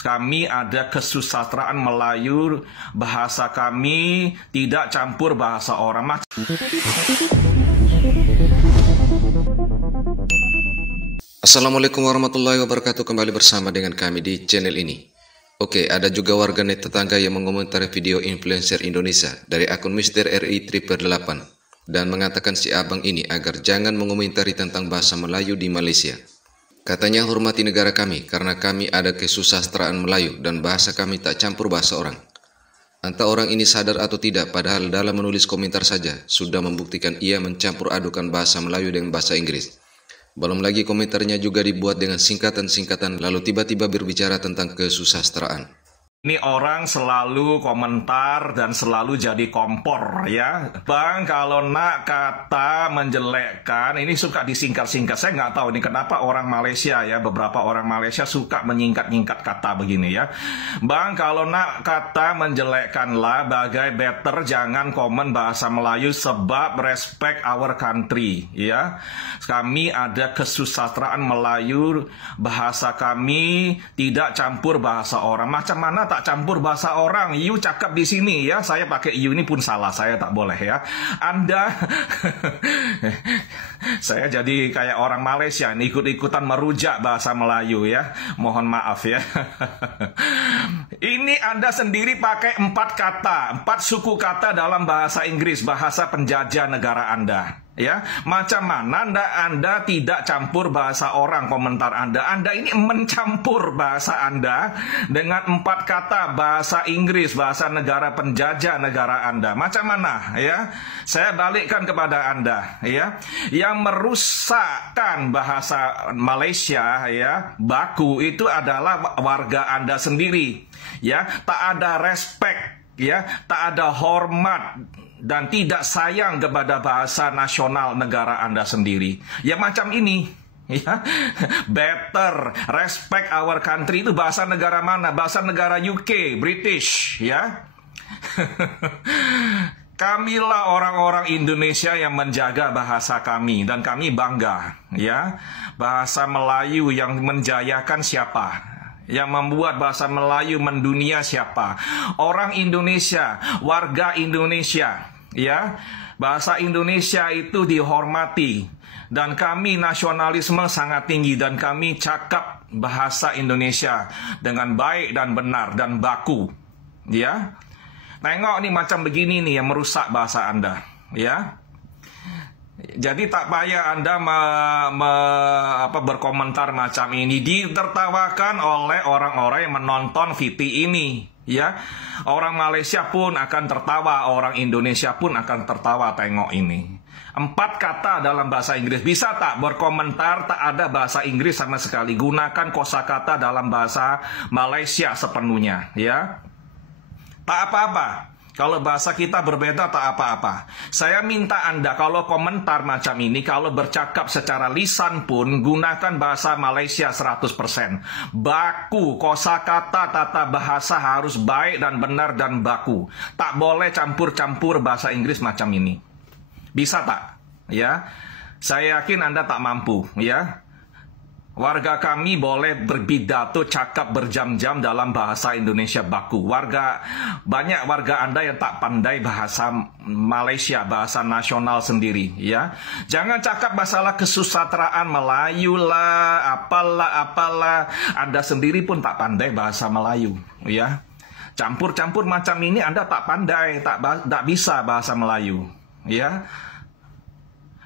Kami ada kesusastraan Melayu, bahasa kami tidak campur bahasa orang. Assalamualaikum warahmatullahi wabarakatuh. Kembali bersama dengan kami di channel ini. Oke, ada juga warganet tetangga yang mengomentari video influencer Indonesia dari akun Mister RI 888 dan mengatakan si abang ini agar jangan mengomentari tentang bahasa Melayu di Malaysia. Katanya hormati negara kami karena kami ada kesusastraan Melayu dan bahasa kami tak campur bahasa orang. Entah orang ini sadar atau tidak, padahal dalam menulis komentar saja sudah membuktikan ia mencampur adukan bahasa Melayu dengan bahasa Inggris. Belum lagi komentarnya juga dibuat dengan singkatan-singkatan lalu tiba-tiba berbicara tentang kesusastraan. Ini orang selalu komentar dan selalu jadi kompor ya. Bang, kalau nak kata menjelekkan, ini suka disingkat-singkat. Saya nggak tahu ini kenapa orang Malaysia ya, beberapa orang Malaysia suka menyingkat-nyingkat kata begini ya. Bang, kalau nak kata menjelekkanlah, bagai better jangan komen bahasa Melayu sebab respect our country ya. Kami ada kesusastraan Melayu, bahasa kami tidak campur bahasa orang. Macam mana tak campur bahasa orang? You cakap di sini ya, saya pakai you ini pun salah, saya tak boleh ya. Anda saya jadi kayak orang Malaysia, ikut-ikutan merujak bahasa Melayu ya. Mohon maaf ya. Ini Anda sendiri pakai 4 kata, 4 suku kata dalam bahasa Inggris, bahasa penjajah negara Anda. Ya, macam mana Anda tidak campur bahasa orang? Komentar Anda ini mencampur bahasa Anda dengan 4 kata bahasa Inggris, bahasa negara penjajah negara Anda. Macam mana ya? Saya balikkan kepada Anda ya. Yang merusakkan bahasa Malaysia ya, baku, itu adalah warga Anda sendiri. Ya, tak ada respect ya, tak ada hormat dan tidak sayang kepada bahasa nasional negara Anda sendiri. Ya macam ini ya. Better respect our country itu bahasa negara mana? Bahasa negara UK, British ya. Kamilah orang-orang Indonesia yang menjaga bahasa kami dan kami bangga ya. Bahasa Melayu yang menjayakan siapa? Yang membuat bahasa Melayu mendunia siapa? Orang Indonesia, warga Indonesia ya. Bahasa Indonesia itu dihormati dan kami nasionalisme sangat tinggi dan kami cakap bahasa Indonesia dengan baik dan benar dan baku ya. Tengok nih macam begini nih yang merusak bahasa Anda ya. Jadi tak payah Anda berkomentar macam ini. Ditertawakan oleh orang-orang yang menonton VT ini ya. Orang Malaysia pun akan tertawa, orang Indonesia pun akan tertawa tengok ini. 4 kata dalam bahasa Inggris. Bisa tak berkomentar tak ada bahasa Inggris sama sekali? Gunakan kosakata dalam bahasa Malaysia sepenuhnya ya. Tak apa-apa. Kalau bahasa kita berbeda tak apa-apa. Saya minta Anda kalau komentar macam ini, kalau bercakap secara lisan pun, gunakan bahasa Malaysia 100%. Baku, kosakata, tata bahasa harus baik dan benar dan baku. Tak boleh campur-campur bahasa Inggris macam ini. Bisa tak? Ya. Saya yakin Anda tak mampu, ya. Warga kami boleh berpidato cakap berjam-jam dalam bahasa Indonesia baku. Banyak warga Anda yang tak pandai bahasa Malaysia, bahasa nasional sendiri ya. Jangan cakap masalah kesusastraan Melayu lah, apalah. Anda sendiri pun tak pandai bahasa Melayu ya. Campur-campur macam ini Anda tak pandai, tak bisa bahasa Melayu ya.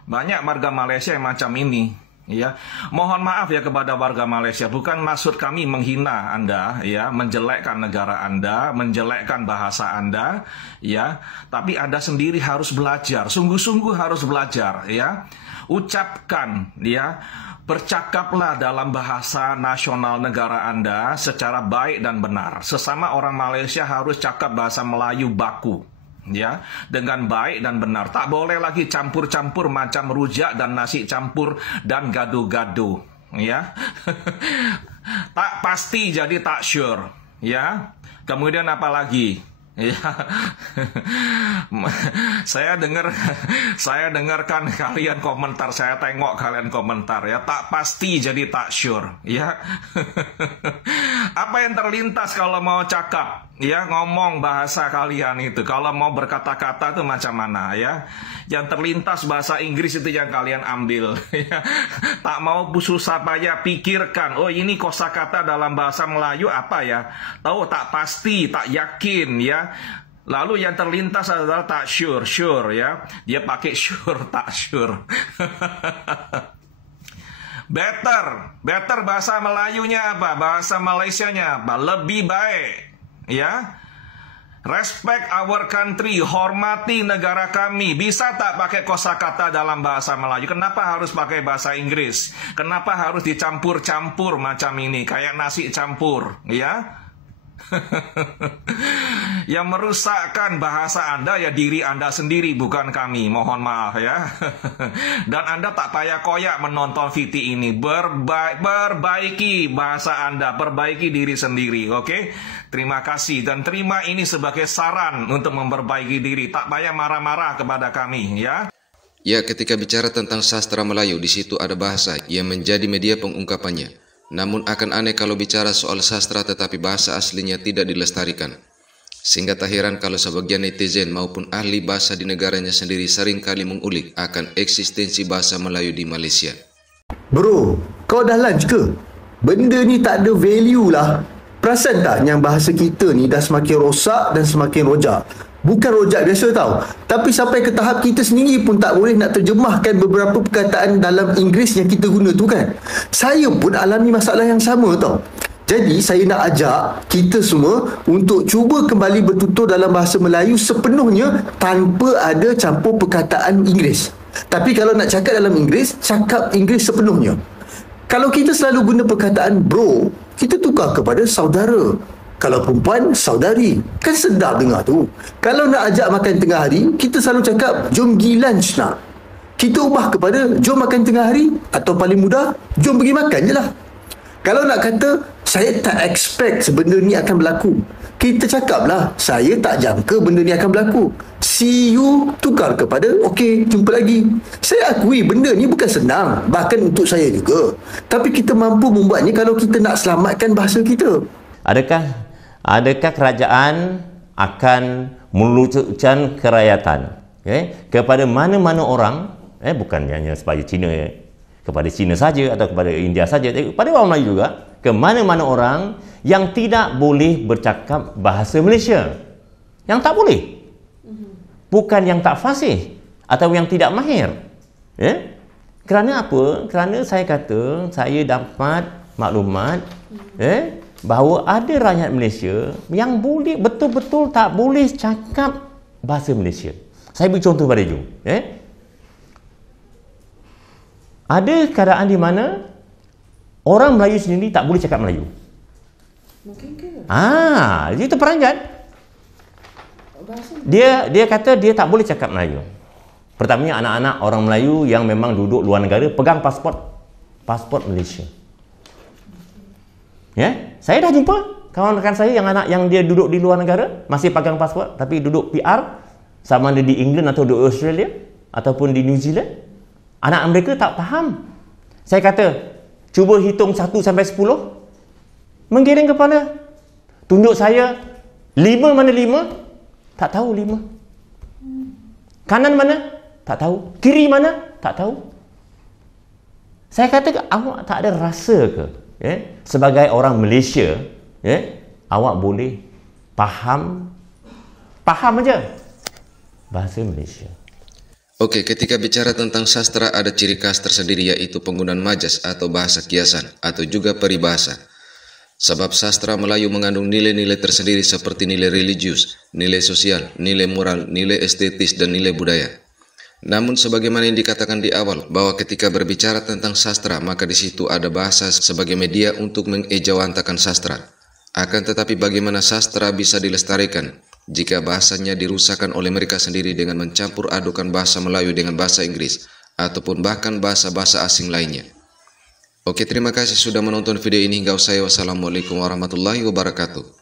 Banyak warga Malaysia yang macam ini. Ya, mohon maaf ya kepada warga Malaysia, bukan maksud kami menghina Anda ya, menjelekkan negara Anda, menjelekkan bahasa Anda ya, tapi Anda sendiri harus belajar, sungguh-sungguh harus belajar ya. Ucapkan ya, bercakaplah dalam bahasa nasional negara Anda secara baik dan benar. Sesama orang Malaysia harus cakap bahasa Melayu baku ya, dengan baik dan benar. Tak boleh lagi campur-campur macam rujak dan nasi campur dan gado-gado ya. Tak pasti jadi tak sure ya. Kemudian apa lagi Ya, saya dengarkan kalian komentar, saya tengok kalian komentar ya, tak pasti jadi tak sure ya. Apa yang terlintas kalau mau cakap ya, ngomong bahasa kalian itu, kalau mau berkata-kata itu macam mana ya. Yang terlintas bahasa Inggris itu yang kalian ambil ya. Tak mau susah payah pikirkan, oh ini kosakata dalam bahasa Melayu apa ya, tahu tak pasti, tak yakin ya. Lalu yang terlintas adalah tak sure ya. Dia pakai sure, tak sure. Better bahasa Melayunya apa? Bahasa Malaysianya apa? Lebih baik ya. Respect our country, hormati negara kami. Bisa tak pakai kosakata dalam bahasa Melayu? Kenapa harus pakai bahasa Inggris? Kenapa harus dicampur-campur macam ini? Kayak nasi campur, ya? Yang merusakkan bahasa Anda ya diri Anda sendiri, bukan kami. Mohon maaf ya. Dan Anda tak payah koyak menonton VT ini. Perbaiki bahasa Anda, perbaiki diri sendiri, oke? Terima kasih dan terima ini sebagai saran untuk memperbaiki diri. Tak payah marah-marah kepada kami ya. Ya, ketika bicara tentang sastra Melayu, di situ ada bahasa yang menjadi media pengungkapannya. Namun akan aneh kalau bicara soal sastra tetapi bahasa aslinya tidak dilestarikan. Sehingga tak heran kalau sebagian netizen maupun ahli bahasa di negaranya sendiri seringkali mengulik akan eksistensi bahasa Melayu di Malaysia. Bro, kau dah lunch ke? Benda ni tak ada value lah. Perasan tak yang bahasa kita ni dah semakin rosak dan semakin rojak? Bukan rojak biasa tau, tapi sampai ke tahap kita sendiri pun tak boleh nak terjemahkan beberapa perkataan dalam Inggeris yang kita guna tu kan. Saya pun alami masalah yang sama tau. Jadi saya nak ajak kita semua untuk cuba kembali bertutur dalam bahasa Melayu sepenuhnya tanpa ada campur perkataan Inggeris. Tapi kalau nak cakap dalam Inggeris, cakap Inggeris sepenuhnya. Kalau kita selalu guna perkataan bro, kita tukar kepada saudara. Kalau perempuan, saudari. Kan sedap dengar tu. Kalau nak ajak makan tengah hari, kita selalu cakap, jom pergi lunch nak. Kita ubah kepada, jom makan tengah hari. Atau paling mudah, jom pergi makan je lah. Kalau nak kata, saya tak expect benda ni akan berlaku, kita cakaplah, saya tak jangka benda ni akan berlaku. See you, tukar kepada, okey, jumpa lagi. Saya akui benda ni bukan senang, bahkan untuk saya juga. Tapi kita mampu membuatnya kalau kita nak selamatkan bahasa kita. Adakah kerajaan akan melucutkan kerakyatan kepada mana-mana orang, bukan hanya sebagai Cina, kepada Cina saja atau kepada India saja, kepada orang Melayu juga, ke mana-mana orang yang tidak boleh bercakap bahasa Malaysia. Yang tak boleh. Bukan yang tak fasih atau yang tidak mahir. Kerana apa? Kerana saya kata, saya dapat maklumat bahawa ada rakyat Malaysia yang boleh betul-betul tak boleh cakap bahasa Malaysia. Saya beri contoh pada you. Ada keadaan di mana orang Melayu sendiri tak boleh cakap Melayu. Mungkin ke? Itu peranjat. Dia kata dia tak boleh cakap Melayu. Pertamanya anak-anak orang Melayu yang memang duduk luar negara pegang pasport Malaysia. Saya dah jumpa kawan rekan saya yang anak yang dia duduk di luar negara masih pegang pasport tapi duduk PR, sama ada di England atau di Australia ataupun di New Zealand. Anak mereka tak faham. Saya kata, cuba hitung 1 sampai 10. Menggiring kepala. Tunjuk saya 5 mana 5? Tak tahu 5. Kanan mana? Tak tahu. Kiri mana? Tak tahu. Saya kata, awak tak ada rasa ke? Sebagai orang Malaysia, awak boleh faham aja bahasa Malaysia. Oke, ketika bicara tentang sastra ada ciri khas tersendiri yaitu penggunaan majas atau bahasa kiasan atau juga peribahasa. Sebab sastra Melayu mengandung nilai-nilai tersendiri seperti nilai religius, nilai sosial, nilai moral, nilai estetis, dan nilai budaya. Namun sebagaimana yang dikatakan di awal bahwa ketika berbicara tentang sastra maka di situ ada bahasa sebagai media untuk mengejawantakan sastra. Akan tetapi bagaimana sastra bisa dilestarikan jika bahasanya dirusakkan oleh mereka sendiri dengan mencampur adukan bahasa Melayu dengan bahasa Inggris ataupun bahkan bahasa-bahasa asing lainnya. Oke, terima kasih sudah menonton video ini hingga usai. Wassalamualaikum warahmatullahi wabarakatuh.